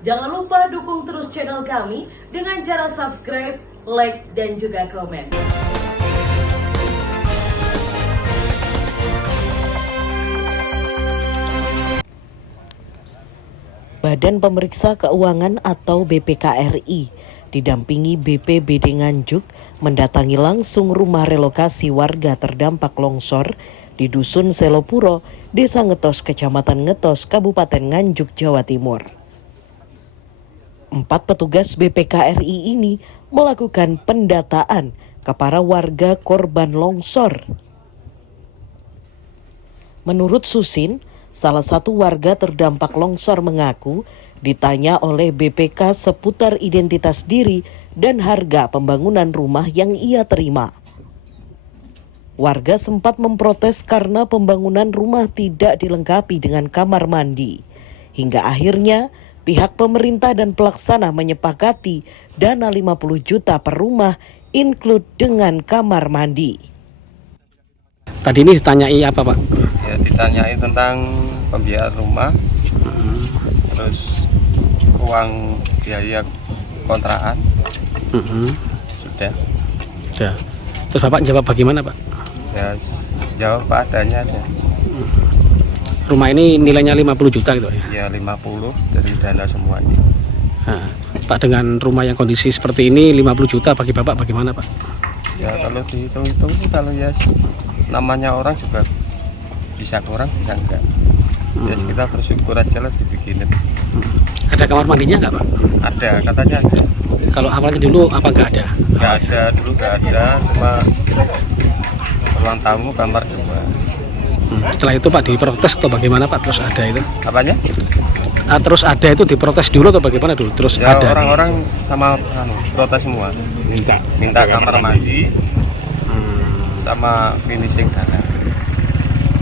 Jangan lupa dukung terus channel kami dengan cara subscribe, like, dan juga komen. Badan Pemeriksa Keuangan atau BPKRI didampingi BPBD Nganjuk mendatangi langsung rumah relokasi warga terdampak longsor di Dusun Selopuro, Desa Ngetos, Kecamatan Ngetos, Kabupaten Nganjuk, Jawa Timur. 4 petugas BPKRI ini melakukan pendataan ke para warga korban longsor. Menurut Susin, salah satu warga terdampak longsor mengaku ditanya oleh BPK seputar identitas diri dan harga pembangunan rumah yang ia terima. Warga sempat memprotes karena pembangunan rumah tidak dilengkapi dengan kamar mandi. Hingga akhirnya pihak pemerintah dan pelaksana menyepakati dana 50 juta per rumah include dengan kamar mandi. Tadi ini ditanyai apa, Pak? Ya, ditanyai tentang pembiayaan rumah, terus uang biaya kontrakan. Sudah. Terus Bapak jawab bagaimana, Pak? Ya, jawab apa adanya aja. Rumah ini nilainya 50 juta gitu ya? Ya 50 dari dana semuanya. Nah, Pak, dengan rumah yang kondisi seperti ini 50 juta bagi Bapak bagaimana, Pak? Ya kalau dihitung-hitung kalau ya namanya orang juga bisa kurang bisa enggak. Ya kita bersyukur aja lah dibikinin. Ada kamar mandinya nggak, Pak? Ada, katanya ada. Kalau awalnya dulu apa nggak ada? Nggak ada, dulu nggak ada, cuma ruang tamu kamar 2. Setelah itu Pak diprotes atau bagaimana, Pak? Terus ada itu? Apanya? Terus ada itu diprotes dulu atau bagaimana dulu? Terus Ya ada? orang-orang sama protes semua. Minta kamar mandi sama finishing dalam.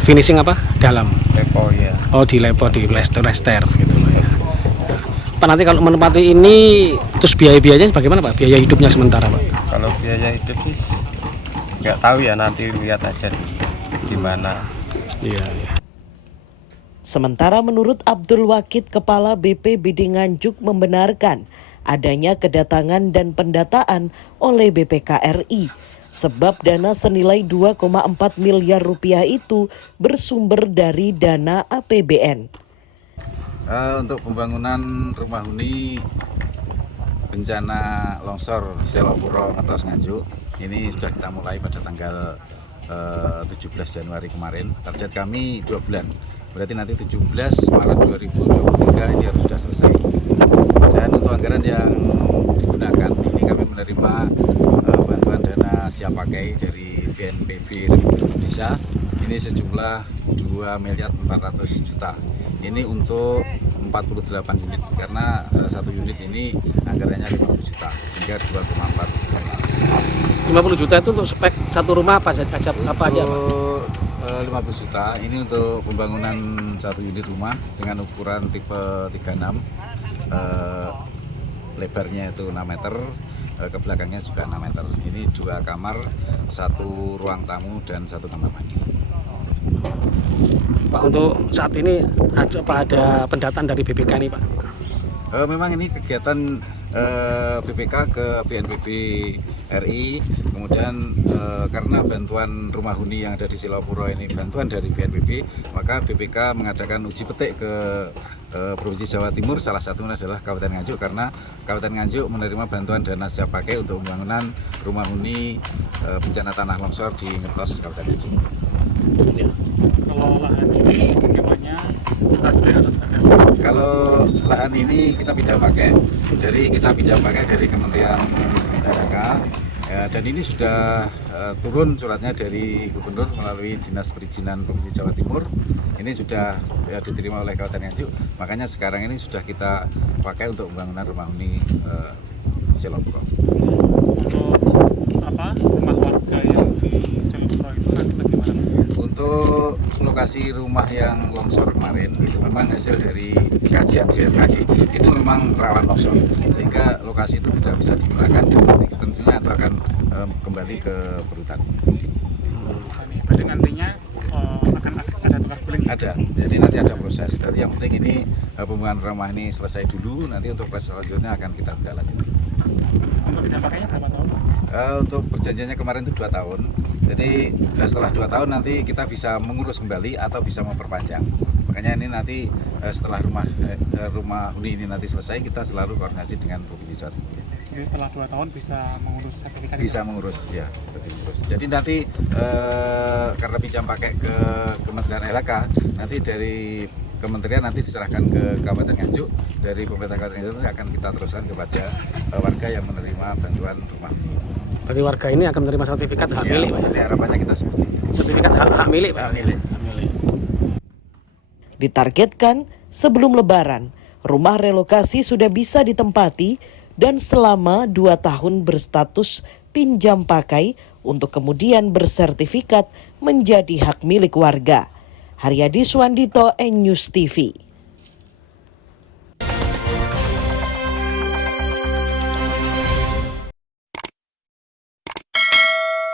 Finishing apa? Dalam? Lepo ya. Oh, di lepo, di lester gitu ya. Pak, nanti kalau menempati ini terus biaya-biayanya bagaimana, Pak? Biaya hidupnya sementara, Pak? Kalau biaya hidup sih nggak tahu ya, nanti lihat aja gimana. Iya. Sementara menurut Abdul Wakid, Kepala BPBD Nganjuk membenarkan adanya kedatangan dan pendataan oleh BPKRI sebab dana senilai 2,4 miliar rupiah itu bersumber dari dana APBN. Untuk pembangunan rumah huni bencana longsor di Selopuro, Ngetos, Nganjuk ini sudah kita mulai pada tanggal 17 Januari kemarin. Target kami 2 bulan, berarti nanti 17 Maret 2023 ini harus sudah selesai. Dan untuk anggaran yang digunakan ini kami menerima bantuan dana siap pakai dari BNPB Republik Indonesia ini sejumlah 2.400 juta. Ini untuk 48 unit karena satu unit ini anggarannya 50 juta sehingga 2,4 miliar. 50 juta itu untuk spek satu rumah apa aja, Pak? 50 juta ini untuk pembangunan satu unit rumah dengan ukuran tipe 36, lebarnya itu 6 meter, ke belakangnya juga 6 meter. Ini 2 kamar, 1 ruang tamu dan 1 kamar mandi. Pak, untuk saat ini ada pendataan dari BPK ini, Pak? Memang ini kegiatan BPK ke BNPB RI, kemudian karena bantuan rumah huni yang ada di Selopuro ini bantuan dari BNPB, maka BPK mengadakan uji petik ke Provinsi Jawa Timur, salah satunya adalah Kabupaten Nganjuk karena Kabupaten Nganjuk menerima bantuan dana siap pakai untuk pembangunan rumah huni bencana tanah longsor di Ngetos, Kabupaten Nganjuk. Ya. Kalau lahan ini skemanya hardware atau sepeda? Kalau lahan ini kita pinjam pakai dari Kementerian LHK ya, dan ini sudah turun suratnya dari Gubernur melalui Dinas Perizinan Provinsi Jawa Timur. Ini sudah diterima oleh Kabupaten Nganjuk, makanya sekarang ini sudah kita pakai untuk pembangunan rumah huni Selopuro. Untuk rumah warga yang di Selopuro itu nanti bagaimana? Untuk lokasi rumah yang longsor kemarin itu memang hasil dari kajian BMKG itu memang rawan longsor sehingga lokasi itu tidak bisa digunakan dan tentunya itu akan kembali ke perhutani. Berarti nantinya akan ada tukar guling Ada, jadi nanti ada proses. Jadi yang penting ini pembangunan rumah ini selesai dulu, nanti untuk proses selanjutnya akan kita tindak lanjuti. Untuk izin pakainya berapa tahun? Untuk perjanjiannya kemarin itu 2 tahun. Jadi setelah 2 tahun nanti kita bisa mengurus kembali atau bisa memperpanjang. Makanya ini nanti setelah rumah huni ini nanti selesai, kita selalu koordinasi dengan Provinsi Jawa Timur. Jadi setelah 2 tahun bisa mengurus sertifikat? Bisa mengurus, ya. Jadi nanti karena pinjam pakai ke Kementerian LHK, nanti dari Kementerian nanti diserahkan ke Kabupaten Nganjuk, dari pemerintah Kabupaten Nganjuk akan kita teruskan kepada warga yang menerima bantuan rumah. Berarti warga ini akan menerima sertifikat hak milik, Pak? Jadi harapannya kita seperti itu. Sertifikat hak milik, Pak? Hak milik. Ditargetkan sebelum Lebaran, rumah relokasi sudah bisa ditempati dan selama 2 tahun berstatus pinjam pakai untuk kemudian bersertifikat menjadi hak milik warga. Haryadi Swandito, N News TV.